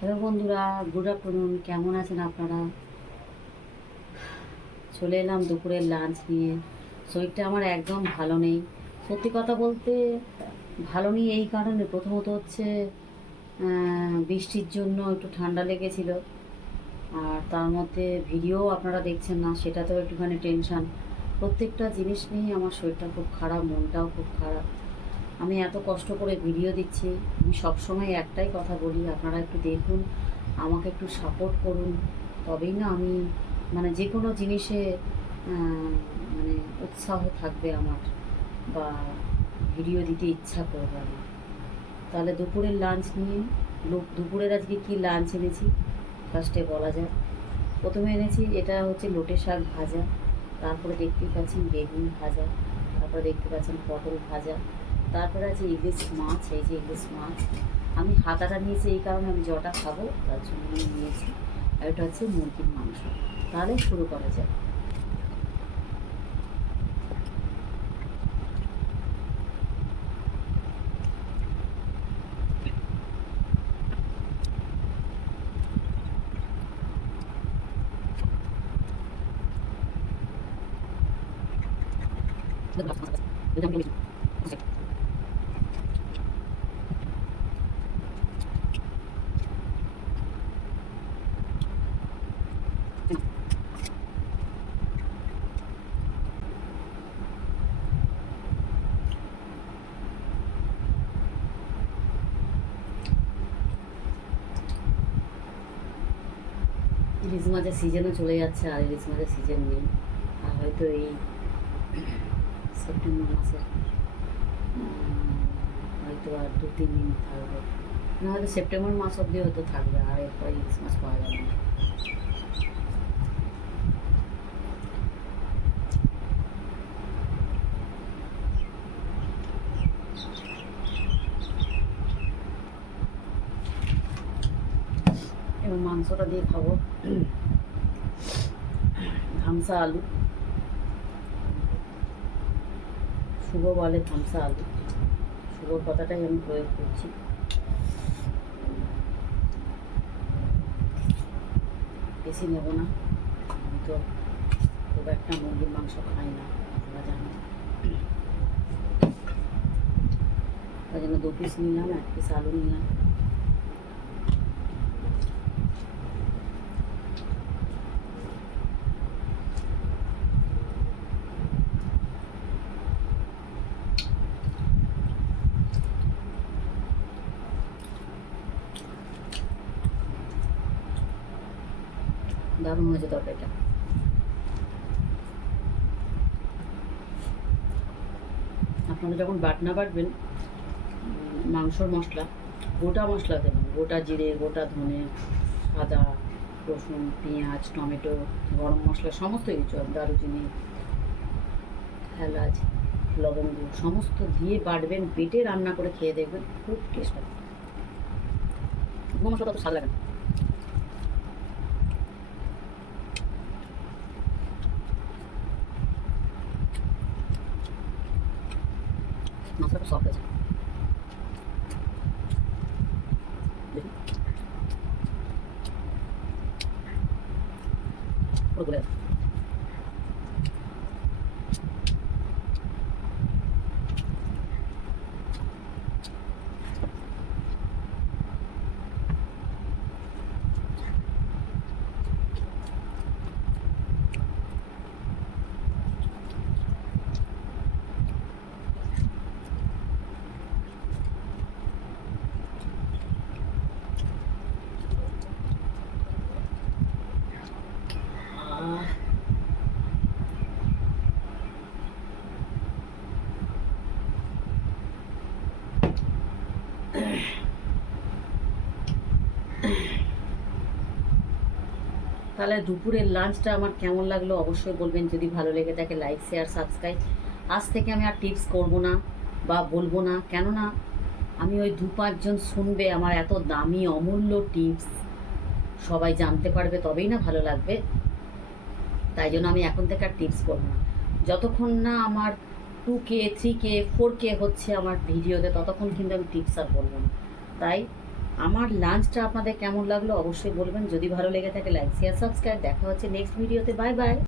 Hello বন্ধুরা good afternoon কেমন আছেন আপনারা? চলে এলাম দুপুরের লাঞ্চ নিয়ে। শরীরটা আমার একদম ভালো নেই। সত্যি কথা বলতে, ভালো নেই এই কারণে। প্রথমত হচ্ছে বৃষ্টির জন্য একটু ঠান্ডা লেগেছিল। আর তার মধ্যে ভিডিও আপনারা দেখছেন না, সেটাতেও একটুখানি টেনশান প্রত্যেকটা জিনিস নিয়েই আমার শরীরটা খুব খারাপ, মনটাও খুব খারাপ। আমি এত কষ্ট করে ভিডিও দিচ্ছি। আমি সবসময় একটাই কথা বলি, আপনারা একটু দেখুন, আমাকে একটু সাপোর্ট করুন। তবেই না আমি মানে যে কোনো জিনিসে মানে উৎসাহ থাকবে আমার বা ভিডিও দিতে ইচ্ছা করবে আমার। তাহলে দুপুরের লাঞ্চ নিয়ে দুপুরের আজকে কি লাঞ্চ এনেছি? ফার্স্টে বলা যায় প্রথমে এনেছি, এটা হচ্ছে লোটে শাক ভাজা। তারপরে দেখতে পাচ্ছেন বেগুন ভাজা, তারপরে দেখতে পাচ্ছেন পটল ভাজা। তারপরে আছে ইলিশ মাছ, এই যে ইলিশ মাছ। আমি হাতাটা নিয়েছি এই কারণে আমি জটা খাব, তার জন্য নিয়েছি। আর এটা হচ্ছে মুরগির মাংস। তাহলে শুরু করা যায় ইলিশ মাছের সিজনও চলে যাচ্ছে আর ইলিশ মাছের সিজন নেই। আর হয়তো এই সেপ্টেম্বর মাসের হয়তো আর দু তিন দিন থাকবে। না হয়তো সেপ্টেম্বর মাস অবধি হয়তো থাকবে, আর এরপর ইলিশ মাছ পাওয়া যাবে না। এবার মাংসটা দিয়ে খাব। ধামসা আলু। শুভ বলে ধামসা আলু। শুভর কথাটাই আমি প্রয়োগ করছি। বেশি নেব না। আমি তো খুব একটা মুরগির মাংস খাই না, আপনারা জানেন। তার জন্য দু পিস নিলাম, এক পিস আলু নিলাম। দারুণ হয়েছে তরকারিটা। আপনারা যখন বাটনা বাটবেন মাংসর মশলা, গোটা মশলা দেবেন। গোটা জিরে, গোটা ধনে, আদা, রসুন, পেঁয়াজ, টমেটো, গরম মশলা, সমস্ত কিছু, দারুচিনি, এলাচ, লবঙ্গ, সমস্ত দিয়ে বাটবেন, বেটে রান্না করে খেয়ে দেখবেন, খুব টেস্ট হবে। মশলা তো স্বাদ লাগে না। মাছটা খুব সফট হয়েছে দেখুন তাহলে দুপুরের লাঞ্চটা আমার কেমন লাগল অবশ্যই বলবেন। যদি ভালো লেগে থাকে লাইক শেয়ার সাবস্ক্রাইব আজ থেকে আমি আর টিপস করব না বা বলব না। কেননা আমি ওই দু পাঁচজন শুনবে, আমার এত দামি, অমূল্য টিপস সবাই জানতে পারবে, তবেই না ভালো লাগবে। তাই জন্য আমি এখন থেকে আর টিপস করব না। যতক্ষণ না আমার two K three K four K হচ্ছে আমার ভিডিওতে ততক্ষণ কিন্তু আমি টিপস আর বলব না। তাই আমার লাঞ্চটা আপনাদের কেমন লাগল অবশ্যই বলবেন। যদি ভালো লেগে থাকে লাইক শেয়ার সাবস্ক্রাইব দেখা হচ্ছে নেক্সট ভিডিওতে বাই বাই